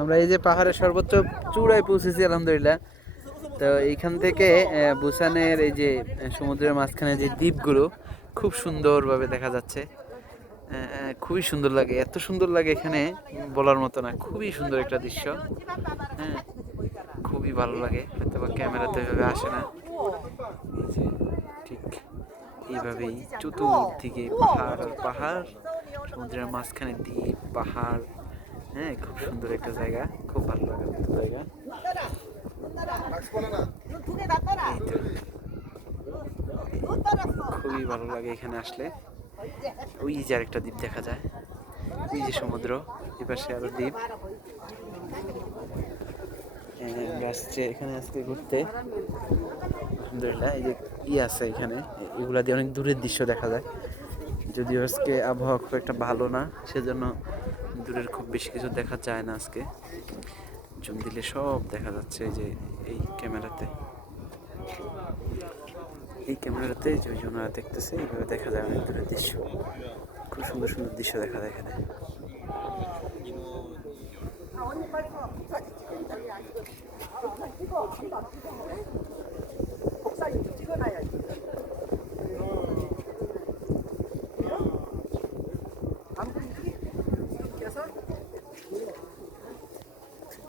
আমরা এই যে পাহাড়ের সর্বোচ্চ চূড়ায় পৌঁছেছি, আলহামদুলিল্লাহ। তো এইখান থেকে বুসানের এই যে সমুদ্রের মাঝখানে যে দ্বীপগুলো, খুব সুন্দরভাবে দেখা যাচ্ছে। খুবই সুন্দর লাগে। এত সুন্দর লাগে এখানে বলার মতো না। খুবই সুন্দর একটা দৃশ্য। হ্যাঁ খুবই ভালো লাগে। হয়তো বা ক্যামেরাতে এভাবে আসে না। ঠিক এইভাবেই চতুর্দিকে পাহাড় পাহাড়, সমুদ্রের মাঝখানে দ্বীপ, পাহাড়। হ্যাঁ খুব সুন্দর একটা জায়গা খুব ভালো লাগার মতো জায়গা। খুবই ভালো লাগে এখানে আসলে। ওই যে আরেকটা দ্বীপ দেখা যায়। ওই যে সমুদ্র এপাশে আরও দ্বীপ। হ্যাঁ, আসছে এখানে আজকে ঘুরতে। আলহামদুলিল্লাহ এই যে ই আছে এখানে। এগুলা দিয়ে অনেক দূরের দৃশ্য দেখা যায়। যদিও আজকে আবহাওয়া খুব একটা ভালো না সেজন্য দূরের খুব বেশি কিছু দেখা যায় না আজকে। জুম দিলে সব দেখা যাচ্ছে যে, এই ক্যামেরাতে। এই ক্যামেরাতে যে ওই জন্য দেখতেছে, এইভাবে দেখা যায় অনেক দূরের দৃশ্য। খুব সুন্দর সুন্দর দৃশ্য দেখা যায় এখানে।